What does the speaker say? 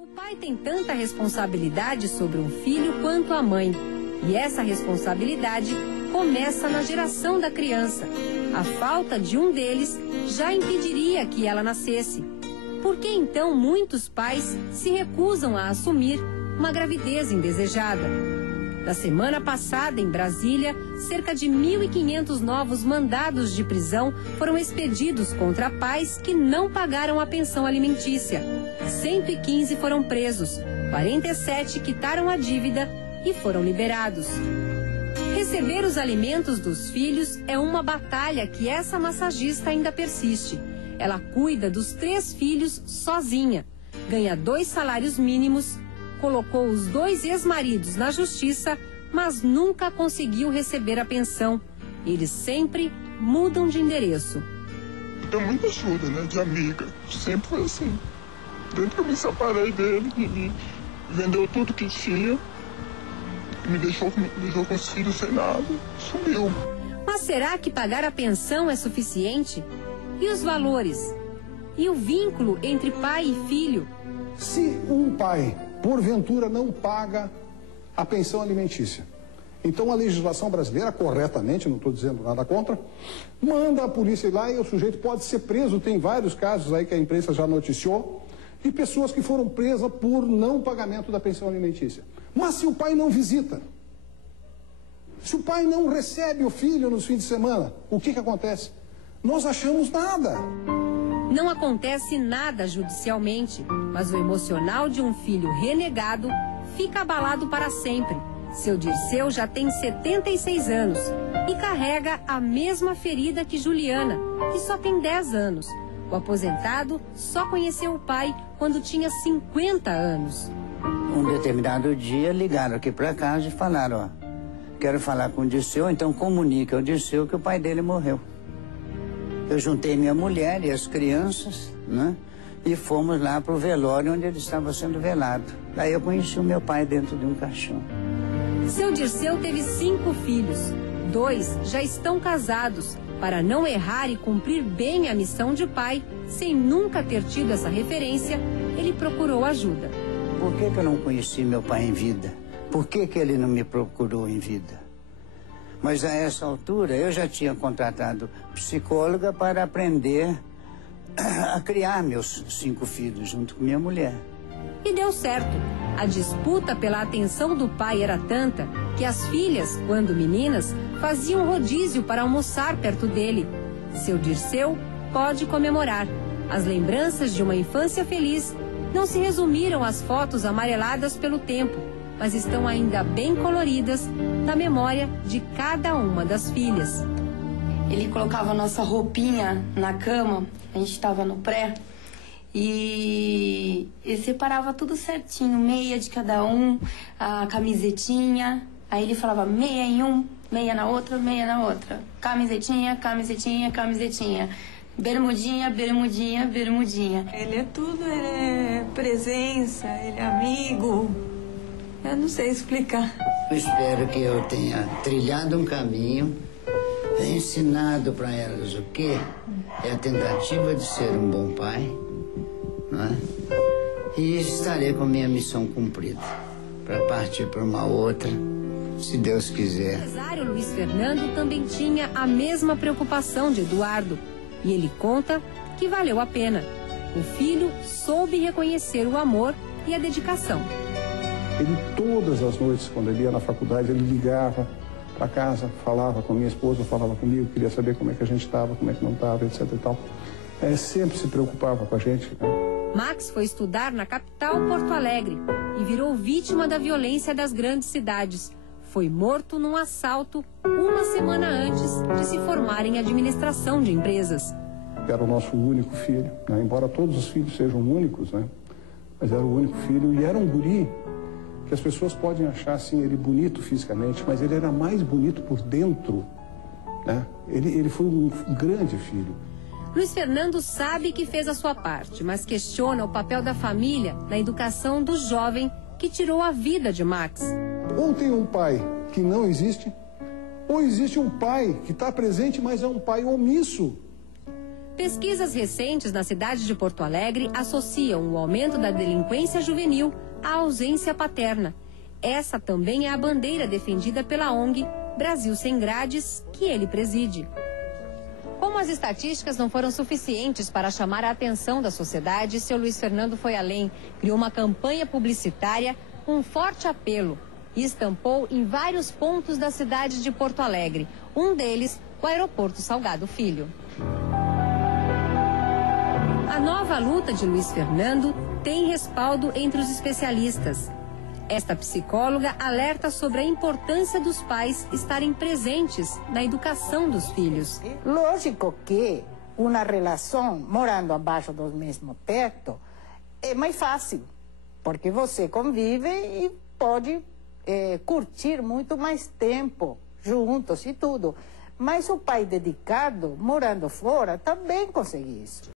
O pai tem tanta responsabilidade sobre um filho quanto a mãe. E essa responsabilidade começa na geração da criança. A falta de um deles já impediria que ela nascesse. Por que então muitos pais se recusam a assumir uma gravidez indesejada? Na semana passada, em Brasília, cerca de 1.500 novos mandados de prisão foram expedidos contra pais que não pagaram a pensão alimentícia. 115 foram presos, 47 quitaram a dívida e foram liberados. Receber os alimentos dos filhos é uma batalha que essa massagista ainda persiste. Ela cuida dos 3 filhos sozinha, ganha 2 salários mínimos, colocou os 2 ex-maridos na justiça, mas nunca conseguiu receber a pensão. Eles sempre mudam de endereço. Tem muita ajuda, né, de amiga. Sempre foi assim. Desde que eu me separei dele, ele vendeu tudo que tinha, me deixou com os filhos sem nada, sumiu. Mas será que pagar a pensão é suficiente? E os valores? E o vínculo entre pai e filho? Se um pai, porventura, não paga a pensão alimentícia, então a legislação brasileira, corretamente, não estou dizendo nada contra, manda a polícia ir lá e o sujeito pode ser preso. Tem vários casos aí que a imprensa já noticiou, de pessoas que foram presas por não pagamento da pensão alimentícia. Mas se o pai não visita, se o pai não recebe o filho nos fins de semana, o que acontece? Nós achamos nada. Não acontece nada judicialmente, mas o emocional de um filho renegado fica abalado para sempre. Seu Dirceu já tem 76 anos e carrega a mesma ferida que Juliana, que só tem 10 anos. O aposentado só conheceu o pai quando tinha 50 anos. Um determinado dia ligaram aqui para casa e falaram, ó, quero falar com o Dirceu, então comunica ao Dirceu que o pai dele morreu. Eu juntei minha mulher e as crianças, né? E fomos lá para o velório onde ele estava sendo velado. Daí eu conheci o meu pai dentro de um caixão. Seu Dirceu teve 5 filhos. 2 já estão casados. Para não errar e cumprir bem a missão de pai, sem nunca ter tido essa referência, ele procurou ajuda. Por que eu não conheci meu pai em vida? Por que ele não me procurou em vida? Mas a essa altura eu já tinha contratado psicóloga para aprender a criar meus 5 filhos junto com minha mulher. E deu certo. A disputa pela atenção do pai era tanta que as filhas, quando meninas, faziam rodízio para almoçar perto dele. Seu Dirceu pode comemorar. As lembranças de uma infância feliz não se resumiram às fotos amareladas pelo tempo, mas estão ainda bem coloridas na memória de cada uma das filhas. Ele colocava a nossa roupinha na cama, a gente estava no pré, e separava tudo certinho, meia de cada um, a camisetinha. Aí ele falava meia em um, meia na outra, meia na outra. Camisetinha, camisetinha, camisetinha. Bermudinha, bermudinha, bermudinha. Ele é tudo, ele é presença, ele é amigo. Eu não sei explicar. Eu espero que eu tenha trilhado um caminho, ensinado para elas o que é a tentativa de ser um bom pai, não é? E estarei com minha missão cumprida, para partir para uma outra, se Deus quiser. O empresário Luiz Fernando também tinha a mesma preocupação de Eduardo. E ele conta que valeu a pena. O filho soube reconhecer o amor e a dedicação. Ele, todas as noites, quando ele ia na faculdade, ele ligava para casa, falava com a minha esposa, falava comigo, queria saber como é que a gente estava, como é que não estava, etc e tal. Sempre se preocupava com a gente, né? Max foi estudar na capital, Porto Alegre, e virou vítima da violência das grandes cidades. Foi morto num assalto uma semana antes de se formar em administração de empresas. Era o nosso único filho, né? Embora todos os filhos sejam únicos, né? Mas era o único filho e era um guri que as pessoas podem achar assim, ele bonito fisicamente, mas ele era mais bonito por dentro, né? Ele foi um grande filho. Luiz Fernando sabe que fez a sua parte, mas questiona o papel da família na educação do jovem que tirou a vida de Max. Ou tem um pai que não existe, ou existe um pai que está presente, mas é um pai omisso. Pesquisas recentes na cidade de Porto Alegre associam o aumento da delinquência juvenil à ausência paterna. Essa também é a bandeira defendida pela ONG Brasil Sem Grades, que ele preside. Como as estatísticas não foram suficientes para chamar a atenção da sociedade, seu Luiz Fernando foi além, criou uma campanha publicitária com um forte apelo e estampou em vários pontos da cidade de Porto Alegre, um deles o Aeroporto Salgado Filho. A nova luta de Luiz Fernando tem respaldo entre os especialistas. Esta psicóloga alerta sobre a importância dos pais estarem presentes na educação dos filhos. Lógico que uma relação morando abaixo do mesmo teto é mais fácil, porque você convive e pode curtir muito mais tempo juntos e tudo. Mas o pai dedicado, morando fora, também consegue isso.